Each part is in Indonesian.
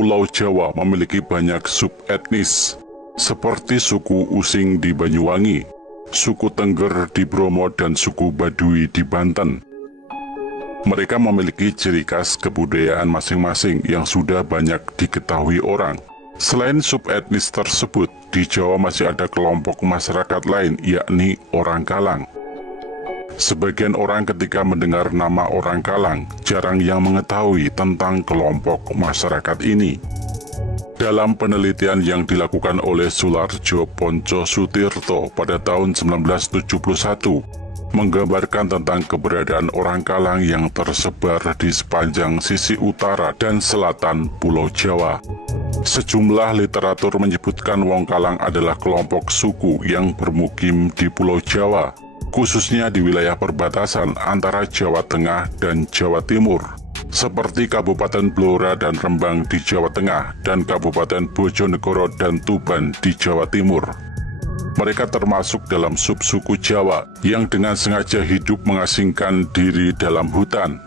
Pulau Jawa memiliki banyak subetnis, seperti suku Using di Banyuwangi, suku Tengger di Bromo, dan suku Baduy di Banten. Mereka memiliki ciri khas kebudayaan masing-masing yang sudah banyak diketahui orang. Selain subetnis tersebut, di Jawa masih ada kelompok masyarakat lain, yakni orang Kalang. Sebagian orang ketika mendengar nama orang Kalang, jarang yang mengetahui tentang kelompok masyarakat ini. Dalam penelitian yang dilakukan oleh Sularjo Ponco Sutirto pada tahun 1971, menggambarkan tentang keberadaan orang Kalang yang tersebar di sepanjang sisi utara dan selatan Pulau Jawa. Sejumlah literatur menyebutkan wong Kalang adalah kelompok suku yang bermukim di Pulau Jawa, khususnya di wilayah perbatasan antara Jawa Tengah dan Jawa Timur, seperti Kabupaten Blora dan Rembang di Jawa Tengah dan Kabupaten Bojonegoro dan Tuban di Jawa Timur. Mereka termasuk dalam subsuku Jawa yang dengan sengaja hidup mengasingkan diri dalam hutan.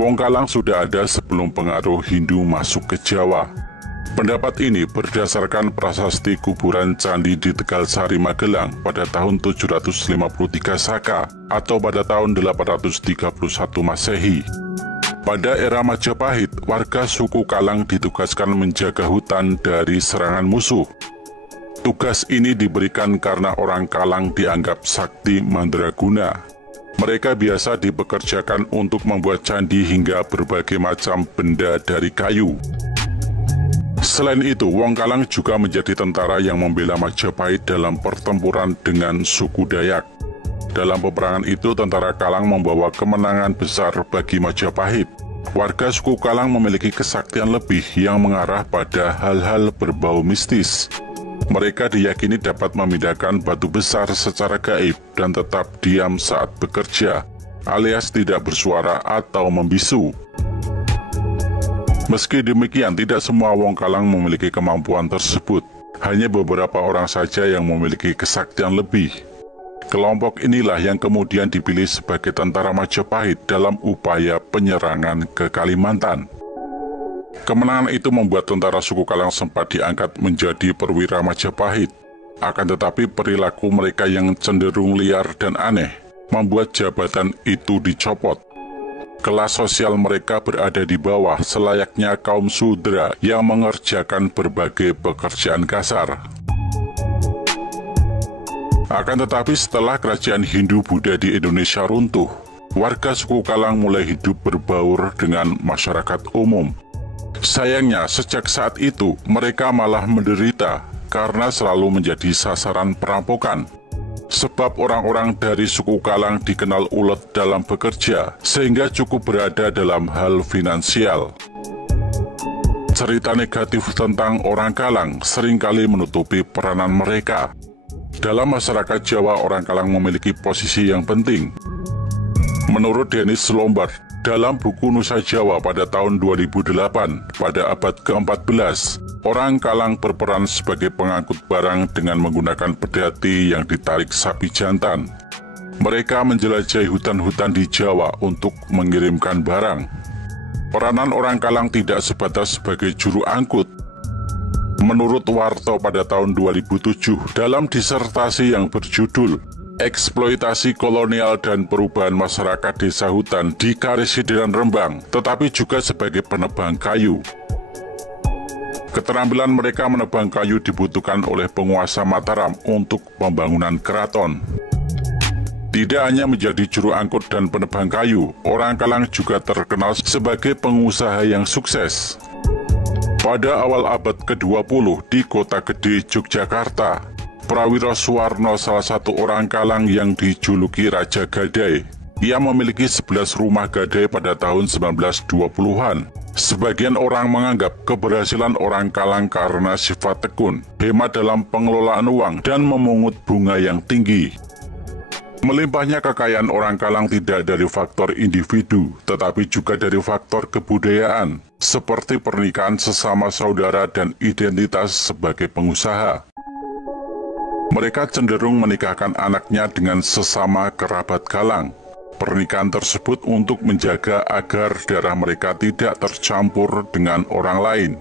Wong Kalang sudah ada sebelum pengaruh Hindu masuk ke Jawa. Pendapat ini berdasarkan prasasti kuburan candi di Tegalsari, Magelang pada tahun 753 Saka atau pada tahun 831 Masehi. Pada era Majapahit, warga suku Kalang ditugaskan menjaga hutan dari serangan musuh. Tugas ini diberikan karena orang Kalang dianggap sakti mandraguna. Mereka biasa dipekerjakan untuk membuat candi hingga berbagai macam benda dari kayu. Selain itu, wong Kalang juga menjadi tentara yang membela Majapahit dalam pertempuran dengan suku Dayak. Dalam peperangan itu, tentara Kalang membawa kemenangan besar bagi Majapahit. Warga suku Kalang memiliki kesaktian lebih yang mengarah pada hal-hal berbau mistis. Mereka diyakini dapat memindahkan batu besar secara gaib dan tetap diam saat bekerja, alias tidak bersuara atau membisu. Meski demikian, tidak semua wong Kalang memiliki kemampuan tersebut. Hanya beberapa orang saja yang memiliki kesaktian lebih. Kelompok inilah yang kemudian dipilih sebagai tentara Majapahit dalam upaya penyerangan ke Kalimantan. Kemenangan itu membuat tentara suku Kalang sempat diangkat menjadi perwira Majapahit. Akan tetapi perilaku mereka yang cenderung liar dan aneh membuat jabatan itu dicopot. Kelas sosial mereka berada di bawah selayaknya kaum sudra yang mengerjakan berbagai pekerjaan kasar. Akan tetapi setelah kerajaan Hindu-Buddha di Indonesia runtuh, warga suku Kalang mulai hidup berbaur dengan masyarakat umum. Sayangnya, sejak saat itu mereka malah menderita karena selalu menjadi sasaran perampokan. Sebab orang-orang dari suku Kalang dikenal ulet dalam bekerja, sehingga cukup berada dalam hal finansial. Cerita negatif tentang orang Kalang seringkali menutupi peranan mereka. Dalam masyarakat Jawa, orang Kalang memiliki posisi yang penting. Menurut Dennis Lombard, dalam buku Nusa Jawa pada tahun 2008, pada abad ke-14, orang Kalang berperan sebagai pengangkut barang dengan menggunakan pedati yang ditarik sapi jantan. Mereka menjelajahi hutan-hutan di Jawa untuk mengirimkan barang. Peranan orang Kalang tidak sebatas sebagai juru angkut. Menurut Warto pada tahun 2007, dalam disertasi yang berjudul Eksploitasi Kolonial dan Perubahan Masyarakat Desa Hutan di Karisidenan Rembang, tetapi juga sebagai penebang kayu. Keterampilan mereka menebang kayu dibutuhkan oleh penguasa Mataram untuk pembangunan keraton. Tidak hanya menjadi juru angkut dan penebang kayu, orang Kalang juga terkenal sebagai pengusaha yang sukses. Pada awal abad ke-20 di Kota Gede, Yogyakarta, Prawiro Suwarno, salah satu orang Kalang yang dijuluki Raja Gadai. Ia memiliki 11 rumah gadai pada tahun 1920-an. Sebagian orang menganggap keberhasilan orang Kalang karena sifat tekun, hemat dalam pengelolaan uang, dan memungut bunga yang tinggi. Melimpahnya kekayaan orang Kalang tidak dari faktor individu, tetapi juga dari faktor kebudayaan, seperti pernikahan sesama saudara dan identitas sebagai pengusaha. Mereka cenderung menikahkan anaknya dengan sesama kerabat Kalang. pernikahan tersebut untuk menjaga agar darah mereka tidak tercampur dengan orang lain.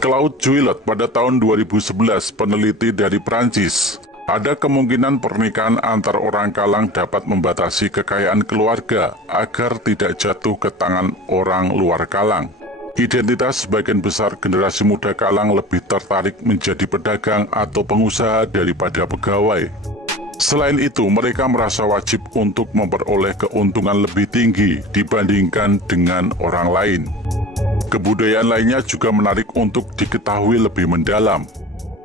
Claude Jouillet pada tahun 2011, peneliti dari Prancis, ada kemungkinan pernikahan antar orang Kalang dapat membatasi kekayaan keluarga agar tidak jatuh ke tangan orang luar Kalang. Identitas sebagian besar generasi muda Kalang lebih tertarik menjadi pedagang atau pengusaha daripada pegawai. Selain itu, mereka merasa wajib untuk memperoleh keuntungan lebih tinggi dibandingkan dengan orang lain. Kebudayaan lainnya juga menarik untuk diketahui lebih mendalam.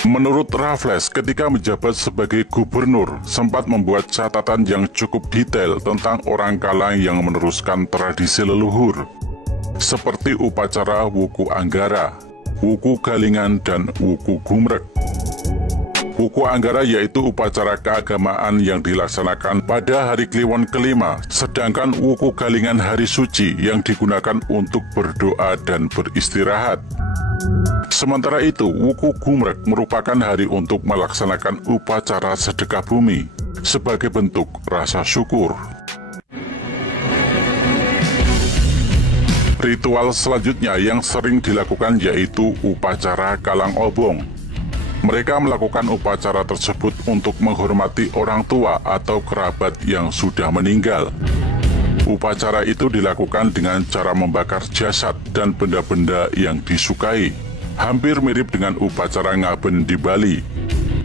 Menurut Raffles, ketika menjabat sebagai gubernur, sempat membuat catatan yang cukup detail tentang orang Kalang yang meneruskan tradisi leluhur, seperti upacara Wuku Anggara, Wuku Galingan, dan Wuku Gumrek. Wuku Anggara yaitu upacara keagamaan yang dilaksanakan pada hari Kliwon kelima, sedangkan Wuku Galingan hari suci yang digunakan untuk berdoa dan beristirahat. Sementara itu, Wuku Gumrek merupakan hari untuk melaksanakan upacara sedekah bumi sebagai bentuk rasa syukur. Ritual selanjutnya yang sering dilakukan yaitu upacara Kalang Obong. Mereka melakukan upacara tersebut untuk menghormati orang tua atau kerabat yang sudah meninggal. Upacara itu dilakukan dengan cara membakar jasad dan benda-benda yang disukai, hampir mirip dengan upacara ngaben di Bali.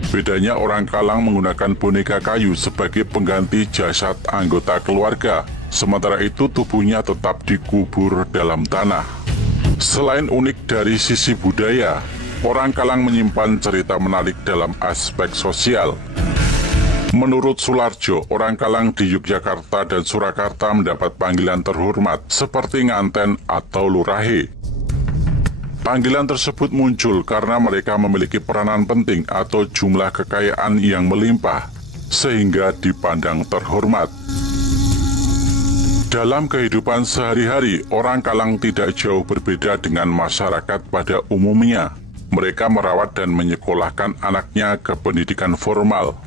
Bedanya orang Kalang menggunakan boneka kayu sebagai pengganti jasad anggota keluarga, sementara itu tubuhnya tetap dikubur dalam tanah. Selain unik dari sisi budaya, orang Kalang menyimpan cerita menarik dalam aspek sosial. Menurut Sularjo, orang Kalang di Yogyakarta dan Surakarta mendapat panggilan terhormat seperti nganten atau lurahe. Panggilan tersebut muncul karena mereka memiliki peranan penting atau jumlah kekayaan yang melimpah, sehingga dipandang terhormat. Dalam kehidupan sehari-hari, orang Kalang tidak jauh berbeda dengan masyarakat pada umumnya. Mereka merawat dan menyekolahkan anaknya ke pendidikan formal.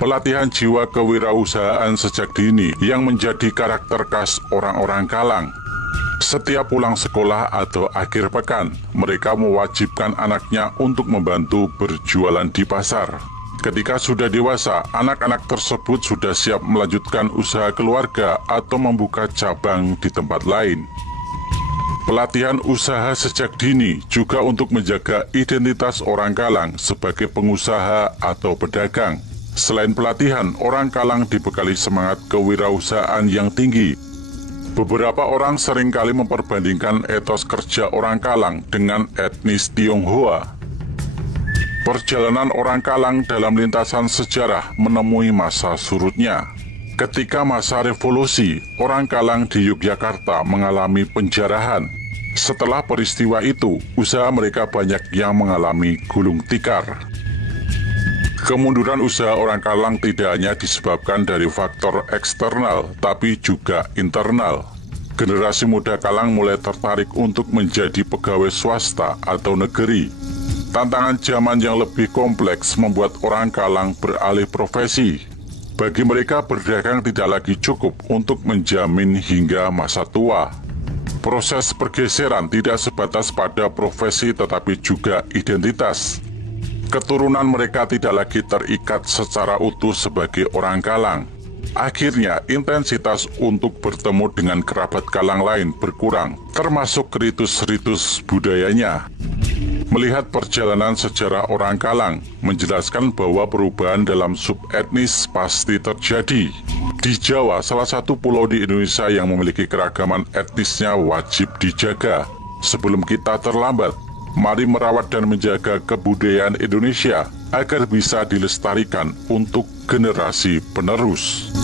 Pelatihan jiwa kewirausahaan sejak dini yang menjadi karakter khas orang-orang Kalang. Setiap pulang sekolah atau akhir pekan, mereka mewajibkan anaknya untuk membantu berjualan di pasar. Ketika sudah dewasa, anak-anak tersebut sudah siap melanjutkan usaha keluarga atau membuka cabang di tempat lain. Pelatihan usaha sejak dini juga untuk menjaga identitas orang Kalang sebagai pengusaha atau pedagang. Selain pelatihan, orang Kalang dibekali semangat kewirausahaan yang tinggi. Beberapa orang seringkali memperbandingkan etos kerja orang Kalang dengan etnis Tionghoa. Perjalanan orang Kalang dalam lintasan sejarah menemui masa surutnya. Ketika masa revolusi, orang Kalang di Yogyakarta mengalami penjarahan. Setelah peristiwa itu, usaha mereka banyak yang mengalami gulung tikar. Kemunduran usaha orang Kalang tidak hanya disebabkan dari faktor eksternal, tapi juga internal. Generasi muda Kalang mulai tertarik untuk menjadi pegawai swasta atau negeri. Tantangan zaman yang lebih kompleks membuat orang Kalang beralih profesi. Bagi mereka, berdagang tidak lagi cukup untuk menjamin hingga masa tua. Proses pergeseran tidak sebatas pada profesi tetapi juga identitas. Keturunan mereka tidak lagi terikat secara utuh sebagai orang Kalang. Akhirnya, intensitas untuk bertemu dengan kerabat Kalang lain berkurang, termasuk ritus-ritus budayanya. Melihat perjalanan sejarah orang Kalang, menjelaskan bahwa perubahan dalam subetnis pasti terjadi. Di Jawa, salah satu pulau di Indonesia yang memiliki keragaman etnisnya wajib dijaga. Sebelum kita terlambat, mari merawat dan menjaga kebudayaan Indonesia agar bisa dilestarikan untuk generasi penerus.